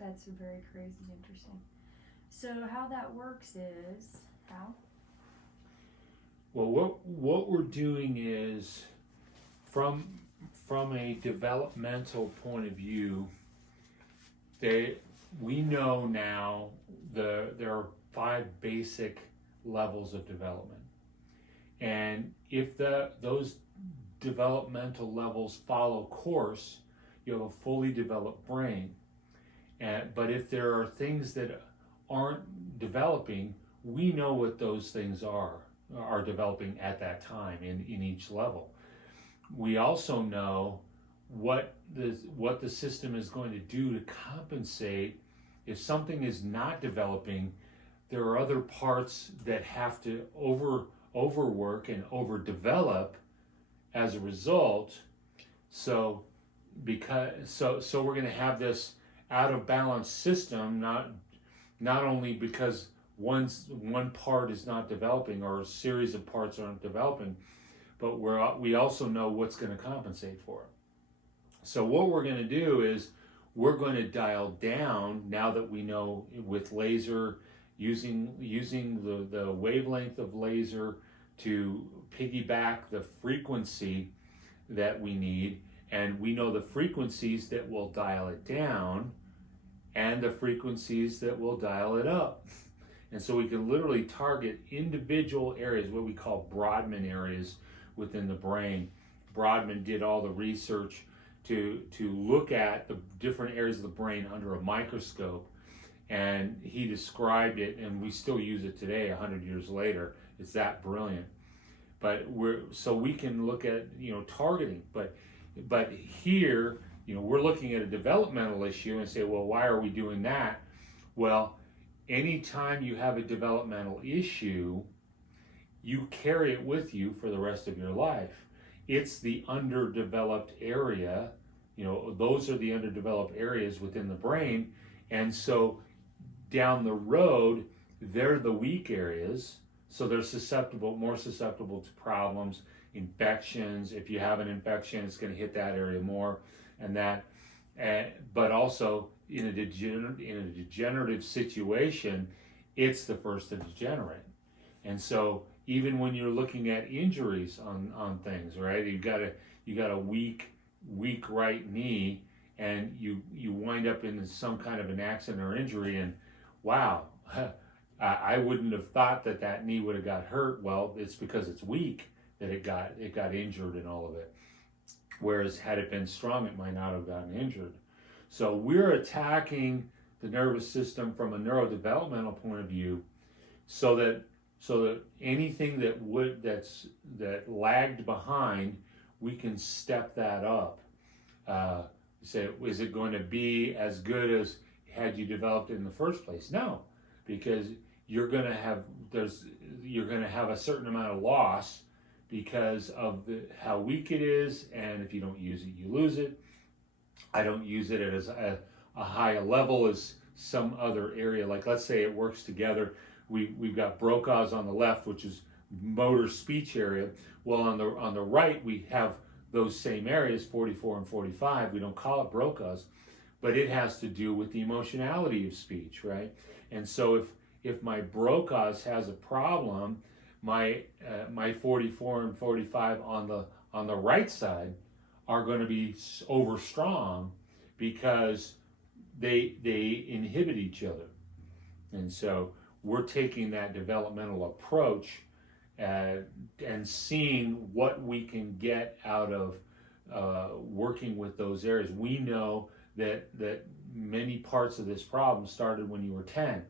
That's very crazy interesting. So how that works is, how? Well, what we're doing is, from a developmental point of view, we know now there are 5 basic levels of development, and if those developmental levels follow course, you have a fully developed brain. But if there are things that aren't developing, we know what those things are developing at that time in each level. We also know what the system is going to do to compensate if something is not developing. There are other parts that have to overwork and overdevelop as a result. So we're going to have this out of balance system, not only because one part is not developing or a series of parts aren't developing, but we also know what's going to compensate for it. So what we're going to do is we're going to dial down, now that we know with laser, using the wavelength of laser to piggyback the frequency that we need, and we know the frequencies that will dial it down and the frequencies that will dial it up. And so we can literally target individual areas, what we call Brodmann areas within the brain. Brodmann did all the research to look at the different areas of the brain under a microscope, and he described it, and we still use it today 100 years later. It's that brilliant. But so we can look at targeting, but here we're looking at a developmental issue and say, well, why are we doing that? Well, anytime you have a developmental issue, you carry it with you for the rest of your life. It's the underdeveloped area, those are the underdeveloped areas within the brain, and so down the road, they're the weak areas, so they're more susceptible to problems, infections. If you have an infection, it's going to hit that area more, but also in a degenerative situation, it's the first to degenerate. And so even when you're looking at injuries on things, right? You got a weak right knee, and you wind up in some kind of an accident or injury, and wow, I wouldn't have thought that knee would have got hurt. Well, it's because it's weak that it got injured and all of it. Whereas had it been strong, it might not have gotten injured. So we're attacking the nervous system from a neurodevelopmental point of view, so that anything that lagged behind, we can step that up. Say, is it going to be as good as had you developed it in the first place? No, because you're going to have a certain amount of loss because of how weak it is, and if you don't use it, you lose it. I don't use it as a high level as some other area. Like, let's say it works together. We've got Broca's on the left, which is motor speech area. Well, on the right, we have those same areas, 44 and 45. We don't call it Broca's, but it has to do with the emotionality of speech, right? And so if my Broca's has a problem, my 44 and 45 on the right side are going to be over strong because they inhibit each other. And so we're taking that developmental approach and seeing what we can get out of working with those areas. We know that many parts of this problem started when you were 10.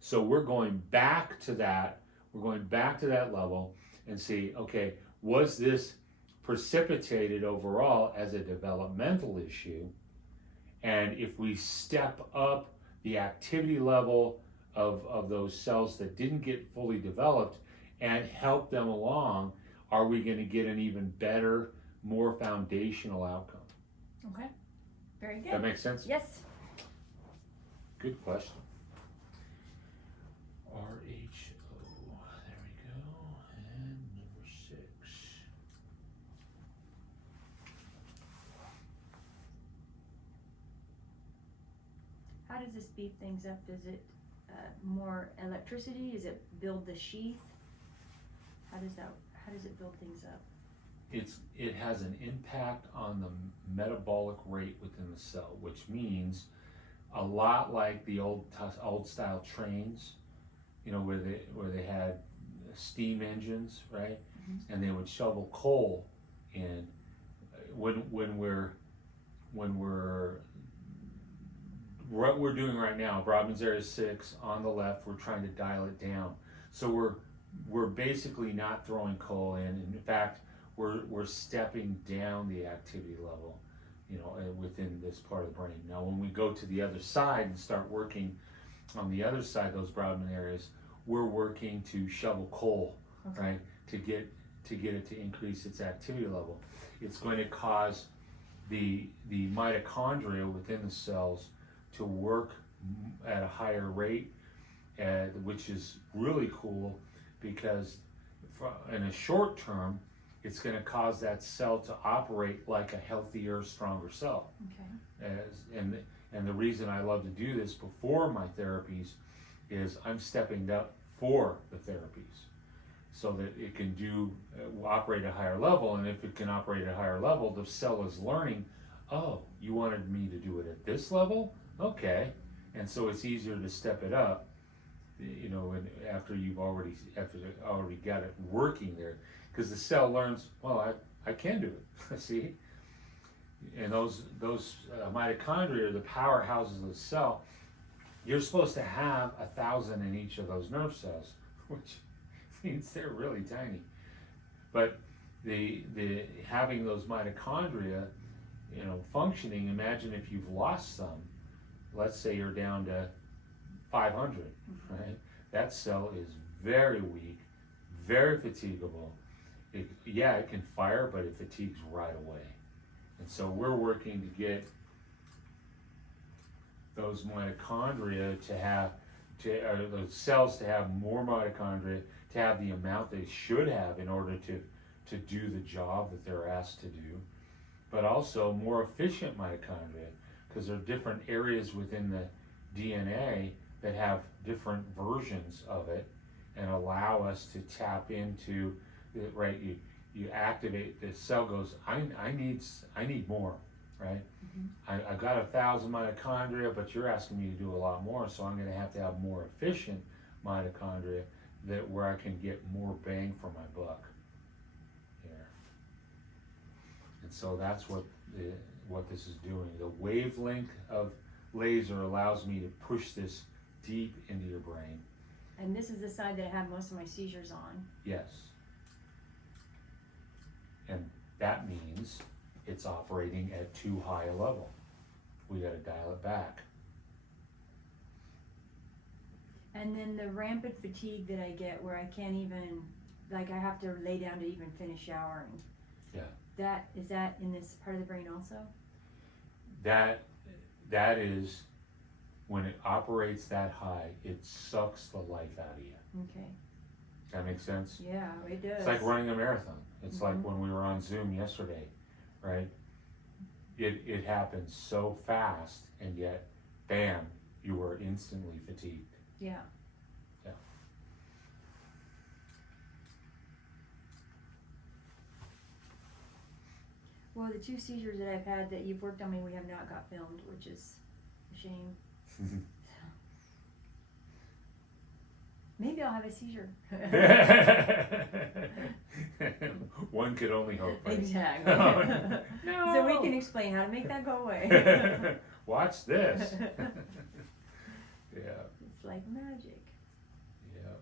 So we're going back to that. We're going back to that level and see, okay, was this precipitated overall as a developmental issue? And if we step up the activity level of those cells that didn't get fully developed and help them along, are we going to get an even better, more foundational outcome? Okay, very good. That makes sense? Yes. Good question. RHO, there we go, and number 6. How how does this beef things up? Does it more electricity? Does it build the sheath? How does it build things up? It has an impact on the metabolic rate within the cell, which means a lot like the old style trains, you know, where they had steam engines, right? Mm-hmm. And they would shovel coal in. When we're what we're doing right now, Brodmann's area 6 on the left, we're trying to dial it down. So we're basically not throwing coal in. In fact, we're stepping down the activity level, you know, within this part of the brain. Now, when we go to the other side and start working on the other side, those Brodmann areas, we're working to shovel coal, okay. right, to get it to increase its activity level. It's going to cause the mitochondria within the cells to work at a higher rate, which is really cool because in a short term, it's going to cause that cell to operate like a healthier, stronger cell. Okay. And the reason I love to do this before my therapies is I'm stepping up for the therapies so that it can operate at a higher level. And if it can operate at a higher level, the cell is learning, oh, you wanted me to do it at this level? Okay. And so it's easier to step it up, you know, and after you've already got it working there. Because the cell learns, well, I can do it, see? And those mitochondria are the powerhouses of the cell. You're supposed to have 1,000 in each of those nerve cells, which means they're really tiny. But the having those mitochondria, you know, functioning, imagine if you've lost some, let's say you're down to 500, mm-hmm. right? That cell is very weak, very fatigable. It can fire, but it fatigues right away. And so we're working to get those mitochondria those cells to have more mitochondria, to have the amount they should have in order to do the job that they're asked to do, but also more efficient mitochondria, because there are different areas within the DNA that have different versions of it and allow us to tap into it, right? You activate, the cell goes, I need more, right? Mm-hmm. I've got 1,000 mitochondria, but you're asking me to do a lot more, so I'm going to have more efficient mitochondria where I can get more bang for my buck here. And so that's what this is doing. The wavelength of laser allows me to push this deep into your brain. And this is the side that I have most of my seizures on. Yes. And that means it's operating at too high a level. We got to dial it back. And then the rampant fatigue that I get where I can't even, like I have to lay down to even finish showering. Yeah. Is that in this part of the brain also? That is, when it operates that high, it sucks the life out of you. Okay. That makes sense? Yeah, it does. It's like running a marathon. It's mm-hmm. like when we were on Zoom yesterday, right? It happens so fast, and yet, bam, you were instantly fatigued. Yeah. Yeah. Well, the 2 seizures that I've had that you've worked on me, we have not got filmed, which is a shame. Maybe I'll have a seizure. One could only hope. Right? Exactly. No. So we can explain how to make that go away. Watch this. Yeah. It's like magic. Yeah.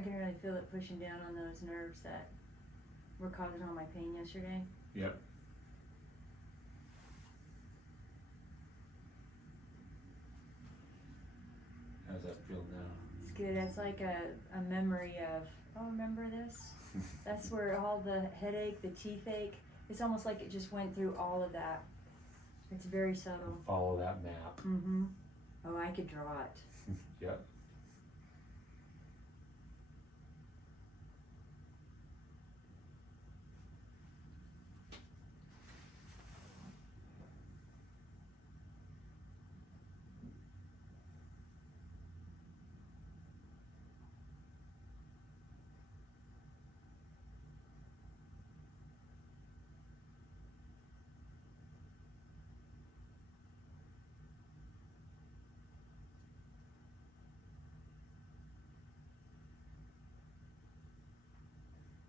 I can really feel it pushing down on those nerves that were causing all my pain yesterday. Yep. How's that feel now? It's good. That's like a memory of, oh, remember this? That's where all the headache, the teeth ache, it's almost like it just went through all of that. It's very subtle. Follow that map. Mm-hmm. Oh, I could draw it. Yep.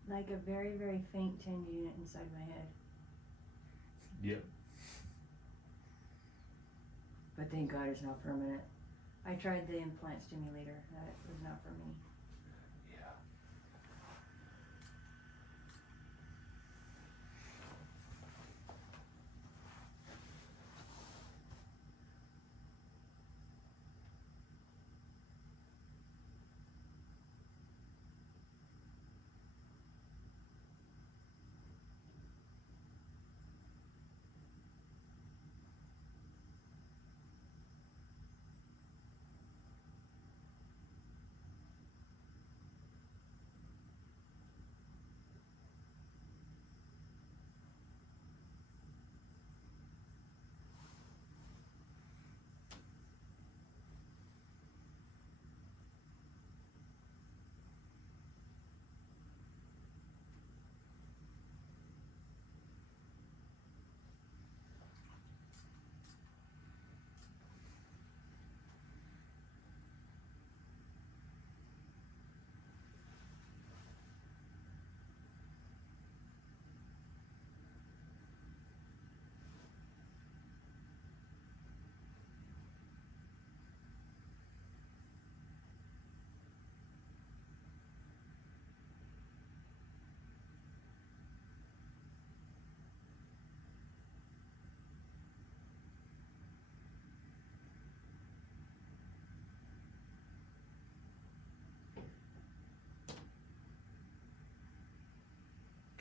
Like a very, very faint 10 unit inside my head. Yep. But thank God it's not permanent. I tried the implant stimulator. That was not for me. Yeah.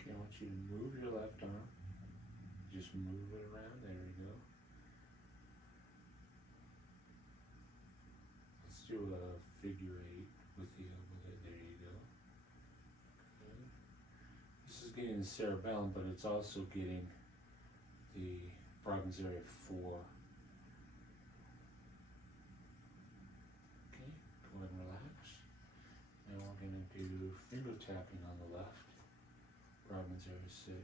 Okay, I want you to move your left arm. Just move it around. There you go. Let's do a figure 8 with you. There you go. Okay. This is getting the cerebellum, but it's also getting the Brodmann's area 4. Okay, go ahead and relax. Now we're going to do finger tapping on the left. Brodmann's area 6.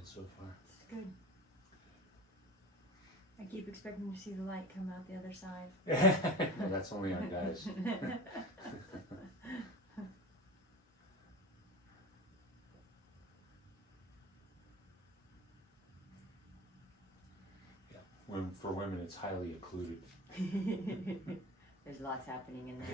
good so far. It's good. I keep expecting to see the light come out the other side. No, that's only our guys. For women, it's highly occluded. There's lots happening in there.